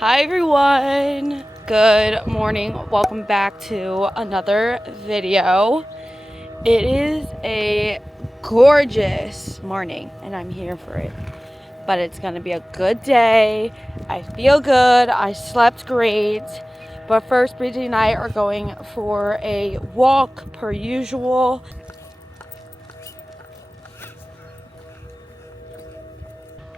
Hi everyone, good morning. Welcome back to another video. It is a gorgeous morning and I'm here for it, but it's gonna be a good day. I feel good, I slept great, but first Bridget and I are going for a walk per usual.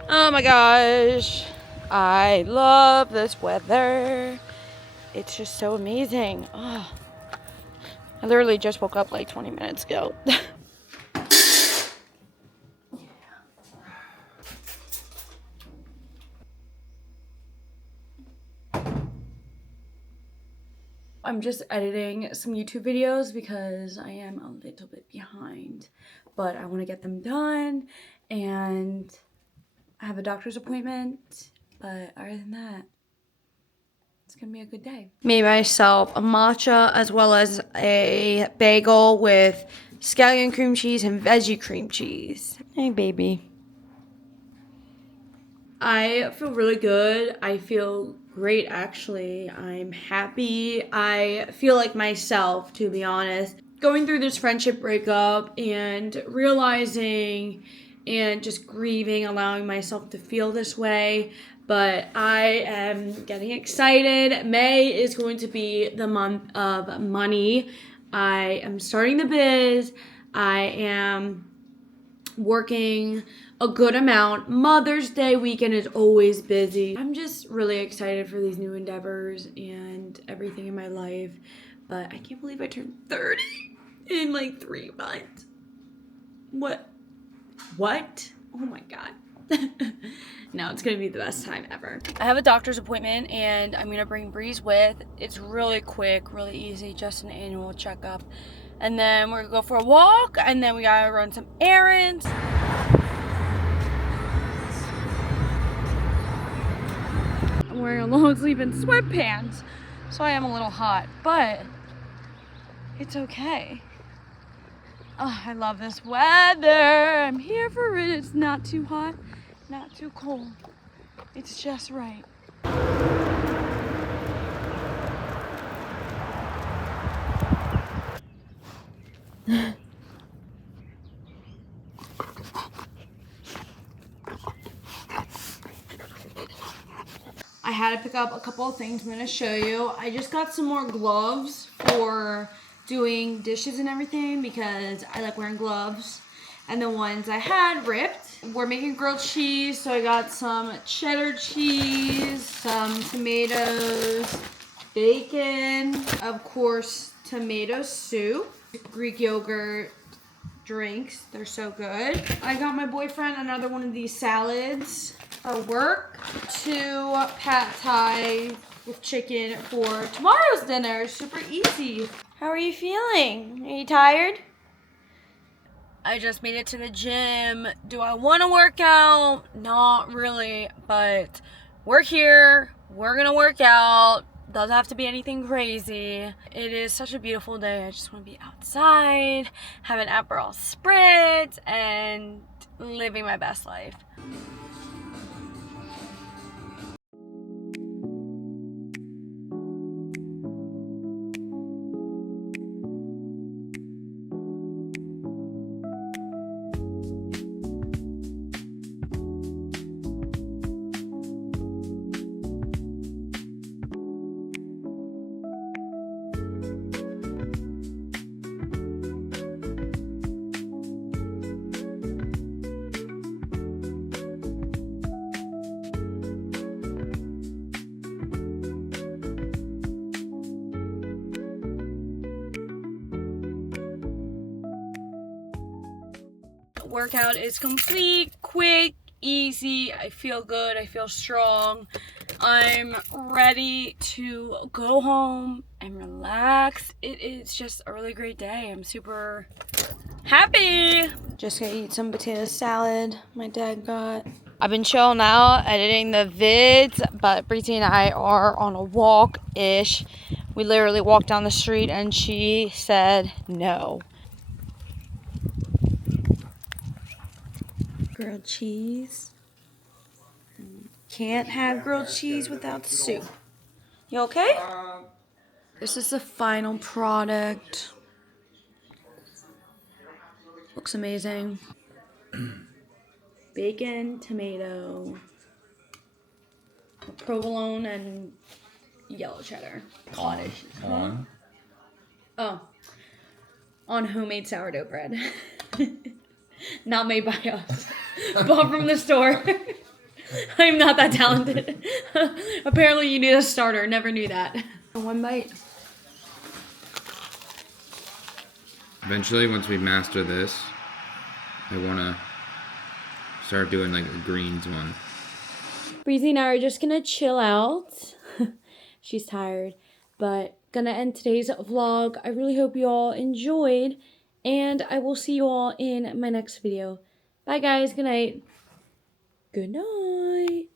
Oh my gosh, I love this weather. It's just so amazing. Oh, I literally just woke up like 20 minutes ago. I'm just editing some YouTube videos because I am a little bit behind, but I want to get them done and I have a doctor's appointment, but other than that, it's gonna be a good day. Made myself a matcha as well as a bagel with scallion cream cheese and veggie cream cheese. Hey baby. I feel really good. I feel great actually. I'm happy. I feel like myself, to be honest. Going through this friendship breakup and realizing and just grieving, allowing myself to feel this way. But I am getting excited. May is going to be the month of money. I am starting the biz. I am working a good amount. Mother's Day weekend is always busy. I'm just really excited for these new endeavors and everything in my life. But I can't believe I turned 30 in like 3 months. What? Oh my god. No, it's gonna be the best time ever. I have a doctor's appointment and I'm gonna bring Breeze with. It's really quick, really easy, just an annual checkup. And then we're gonna go for a walk and then we gotta run some errands. I'm wearing a long sleeve and sweatpants, so I am a little hot, but it's okay. Oh, I love this weather. I'm here for it. It's not too hot, not too cold. It's just right. I had to pick up a couple of things I'm going to show you. I just got some more gloves for doing dishes and everything because I like wearing gloves. And the ones I had ripped. We're making grilled cheese, so I got some cheddar cheese, some tomatoes, bacon, of course, tomato soup, Greek yogurt, drinks. They're so good. I got my boyfriend another one of these salads for work. 2 pad thai with chicken for tomorrow's dinner. Super easy. How are you feeling? Are you tired? I just made it to the gym. Do I want to work out? Not really, but we're here. We're gonna work out. Doesn't have to be anything crazy. It is such a beautiful day. I just want to be outside, have an Aperol Spritz, and living my best life. Workout is complete, quick, easy. I feel good. I feel strong. I'm ready to go home and relax. It is just a really great day. I'm super happy. Just gonna eat some potato salad my dad got. I've been chilling out, editing the vids, but Breezy and I are on a walk-ish. We literally walked down the street and she said no. Grilled cheese, Can't have grilled cheese without the soup. You okay? This is the final product. Looks amazing. Bacon, tomato, provolone, and yellow cheddar. Cottage. On? Oh. On homemade sourdough bread. Not made by us. Bought from the store. I'm not that talented. Apparently you need a starter. Never knew that. One bite. Eventually, once we master this, I want to start doing like a greens one. Breezy and I are just gonna chill out. She's tired, but gonna end today's vlog. I really hope you all enjoyed, and I will see you all in my next video. Bye guys, good night. Good night.